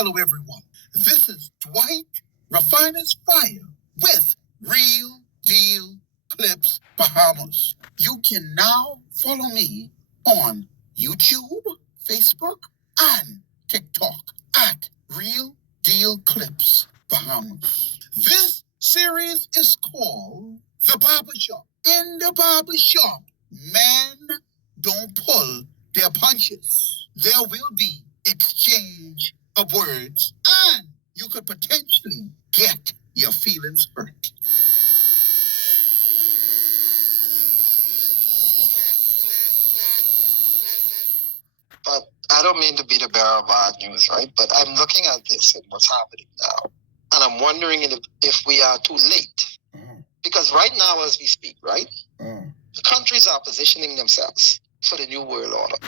Hello, everyone. This is Dwight Refiner's Fire with Real Deal Clips Bahamas. You can now follow me on YouTube, Facebook, and TikTok at Real Deal Clips Bahamas. This series is called The Barbershop. In the barbershop, men don't pull their punches. There will be exchange of words, and you could potentially get your feelings hurt. But I don't mean to be the bearer of bad news, right? But I'm looking at this and what's happening now, and I'm wondering if we are too late. Because right now, as we speak, right, the countries are positioning themselves for the New World Order.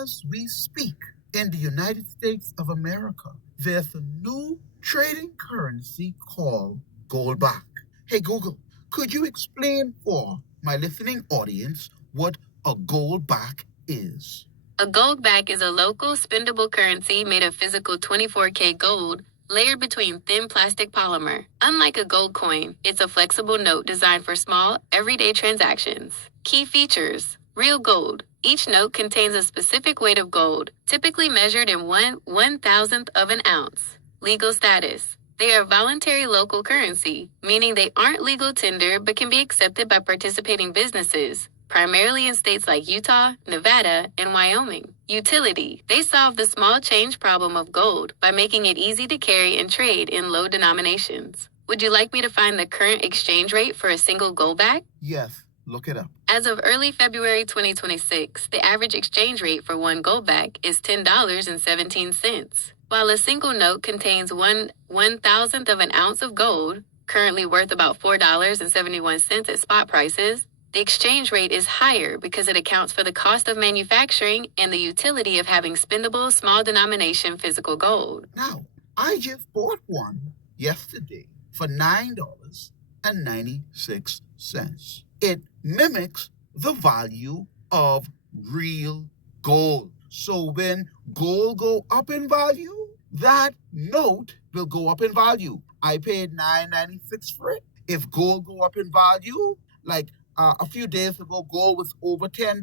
As we speak, in the United States of America, there's a new trading currency called goldback. Hey Google, could you explain for my listening audience what a goldback is? A goldback is a local spendable currency made of physical 24K gold layered between thin plastic polymer. Unlike a gold coin, it's a flexible note designed for small, everyday transactions. Key features: real gold. Each note contains a specific weight of gold, typically measured in 1/1000th of an ounce. Legal status: they are voluntary local currency, meaning they aren't legal tender but can be accepted by participating businesses, primarily in states like Utah, Nevada, and Wyoming. Utility: they solve the small change problem of gold by making it easy to carry and trade in low denominations. Would you like me to find the current exchange rate for a single goldback? Yes, look it up. As of early February 2026, the average exchange rate for one goldback is $10.17. While a single note contains 1/1000th of an ounce of gold, currently worth about $4.71 at spot prices, the exchange rate is higher because it accounts for the cost of manufacturing and the utility of having spendable small denomination physical gold. Now, I just bought one yesterday for $9.96. It mimics the value of real gold. So when gold go up in value, that note will go up in value. I paid $9.96 for it. If gold go up in value, like a few days ago, gold was over $10.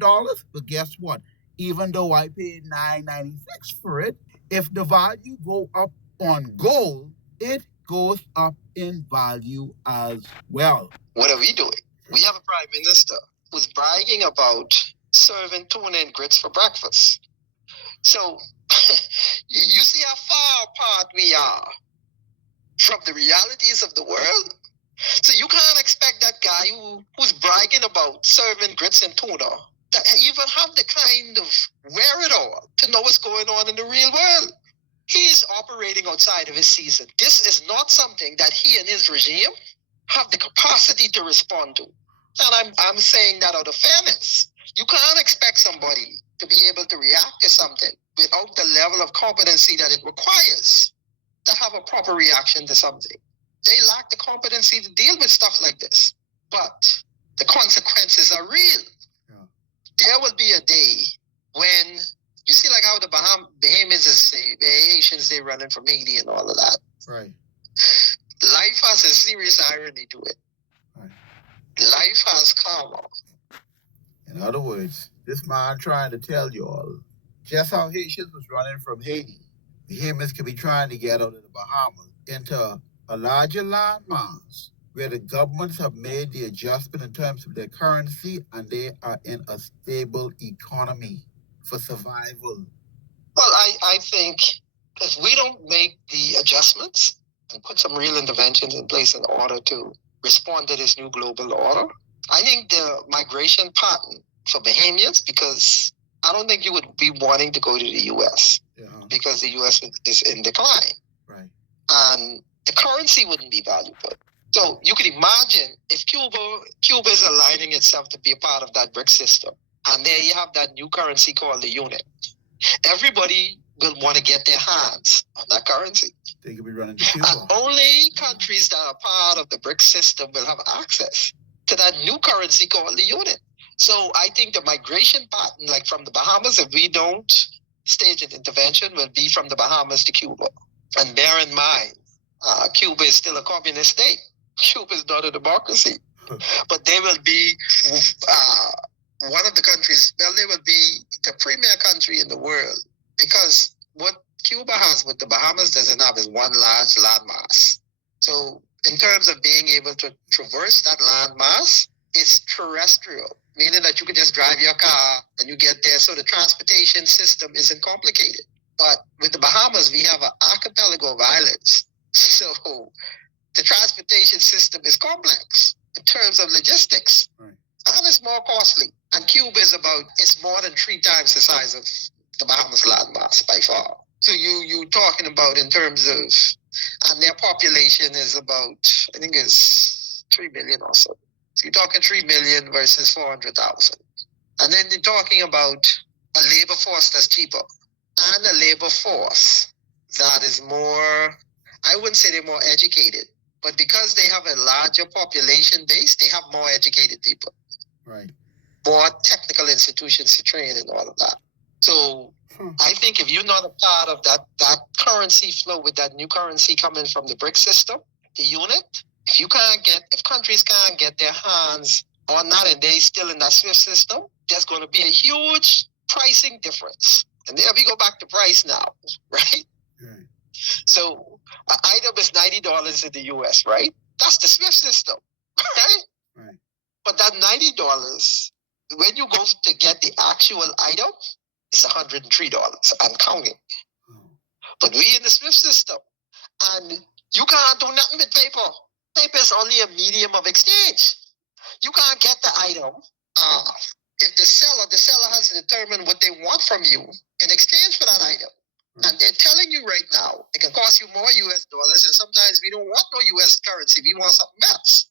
But guess what? Even though I paid $9.96 for it, if the value go up on gold, it goes up in value as well. What are we doing? We have a prime minister who's bragging about serving tuna and grits for breakfast. So you see how far apart we are from the realities of the world? So you can't expect that guy who's bragging about serving grits and tuna to even have the kind of wherewithal to know what's going on in the real world. He's operating outside of his season. This is not something that he and his regime have the capacity to respond to. And I'm saying that out of fairness. You can't expect somebody to be able to react to something without the level of competency that it requires to have a proper reaction to something. They lack the competency to deal with stuff like this. But the consequences are real. Yeah. There will be a day when, you see like how the Bahamas is, the Haitians, they're running from Haiti and all of that. Right. Life has a serious irony to it. Right. Life has karma. In other words, this man trying to tell you all just how Haitians was running from Haiti. The Haitians could be trying to get out of the Bahamas into a larger landmass where the governments have made the adjustment in terms of their currency and they are in a stable economy for survival. Well, I think if we don't make the adjustments and put some real interventions in place in order to respond to this new global order, I think the migration pattern for Bahamians, because I don't think you would be wanting to go to the U.S. Because the U.S. is in decline. Right. And the currency wouldn't be valuable. So you could imagine if Cuba is aligning itself to be a part of that BRIC system, and there you have that new currency called the unit. Everybody will want to get their hands on that currency. They could be running to Cuba. And only countries that are part of the BRIC system will have access to that new currency called the unit. So I think the migration pattern, like from the Bahamas, if we don't stage an intervention, will be from the Bahamas to Cuba. And bear in mind, Cuba is still a communist state. Cuba is not a democracy. But they will be one of the countries, well, they will be the premier country in the world, because what Cuba has, what the Bahamas doesn't have, is one large landmass. So in terms of being able to traverse that landmass, it's terrestrial, meaning that you can just drive your car and you get there. So the transportation system isn't complicated. But with the Bahamas, we have an archipelago of islands. So the transportation system is complex in terms of logistics. Right. And it's more costly. And Cuba it's more than 3 times the size of the Bahamas landmass by far. So you talking about in terms of, and their population is about, I think it's 3 million or so. So you're talking 3 million versus 400,000. And then you're talking about a labor force that's cheaper and a labor force that is more, I wouldn't say they're more educated, but because they have a larger population base, they have more educated people. Right. More technical institutions to train and all of that. So I think if you're not a part of that currency flow with that new currency coming from the BRIC system, the unit, if countries can't get their hands on that and they still in that SWIFT system, there's going to be a huge pricing difference. And there we go back to price now, right? Right. So an item is $90 in the US, right? That's the SWIFT system, right? Right. But that $90, when you go to get the actual item, it's $103 and counting. But we in the SWIFT system, and you can't do nothing with paper. Paper is only a medium of exchange. You can't get the item if the seller has determined what they want from you in exchange for that item. And they're telling you right now, it can cost you more US dollars, and sometimes we don't want no US currency. We want something else.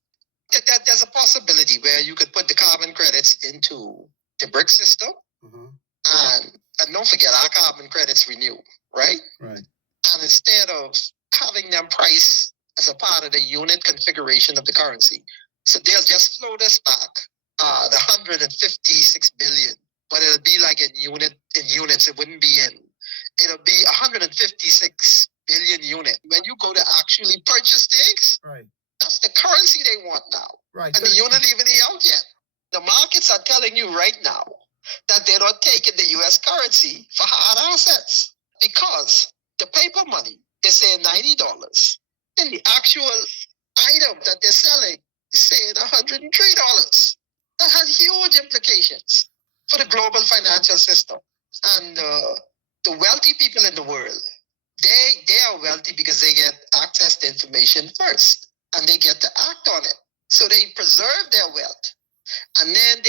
There's a possibility where you could put the carbon credits into the BRIC system, and don't forget, our carbon credits renew, right? Right. And instead of having them priced as a part of the unit configuration of the currency, so they'll just float us back the 156 billion, but it'll be like in units. It wouldn't be it'll be 156 billion unit. When you go to actually purchase things, right, that's the currency they want now. Right. And the unit even ain't out yet. The markets are telling you right now that they're not taking the US currency for hard assets because the paper money is saying $90. And the actual item that they're selling is saying $103. That has huge implications for the global financial system. And the wealthy people in the world, they are wealthy because they get access to information first, and they get to act on it. So they preserve their wealth. And then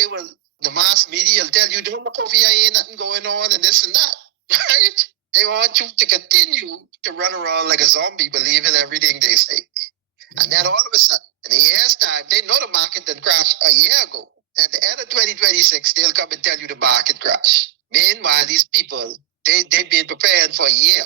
the mass media will tell you, don't look over here, ain't nothing going on, and this and that, right? They want you to continue to run around like a zombie, believing everything they say. And then all of a sudden, in a year's time, they know the market did crash a year ago. At the end of 2026, they'll come and tell you the market crash. Meanwhile, these people, they've been preparing for a year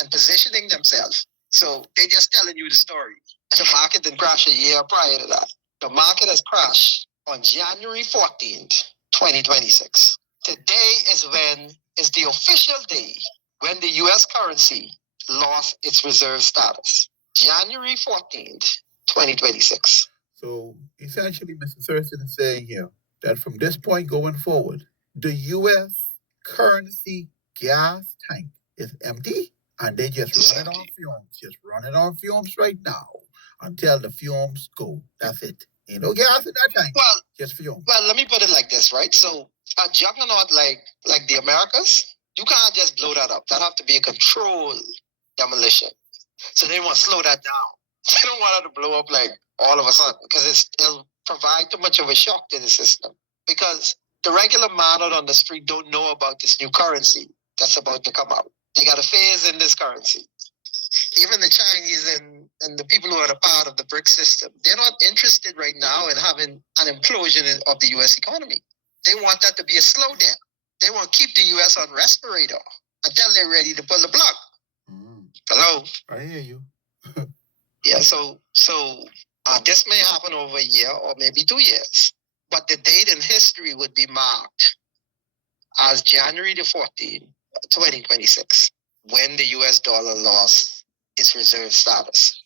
and positioning themselves. So they're just telling you the story. The market didn't crash a year prior to that. The market has crashed on January 14th, 2026. Today is the official day when the U.S. currency lost its reserve status. January 14th, 2026. So essentially, Mr. Thurston is saying here that from this point going forward, the U.S. currency gas tank is empty, and they just run it on fumes. Just run it on fumes right now until the fumes go. That's it. Ain't no gas in that tank. Well, just fumes. Well, let me put it like this, right? So a juggernaut like the Americas, you can't just blow that up. That have to be a controlled demolition. So they want to slow that down. They don't want it to blow up like all of a sudden because it'll provide too much of a shock to the system. Because the regular man out on the street don't know about this new currency that's about to come out. They got to phase in this currency. Even the Chinese and the people who are a part of the BRIC system, they're not interested right now in having an implosion of the U.S. economy. They want that to be a slowdown. They want to keep the U.S. on respirator until they're ready to pull the plug. Hello? I hear you. Yeah, so this may happen over a year or maybe 2 years. But the date in history would be marked as January the 14th, 2026, when the US dollar lost its reserve status.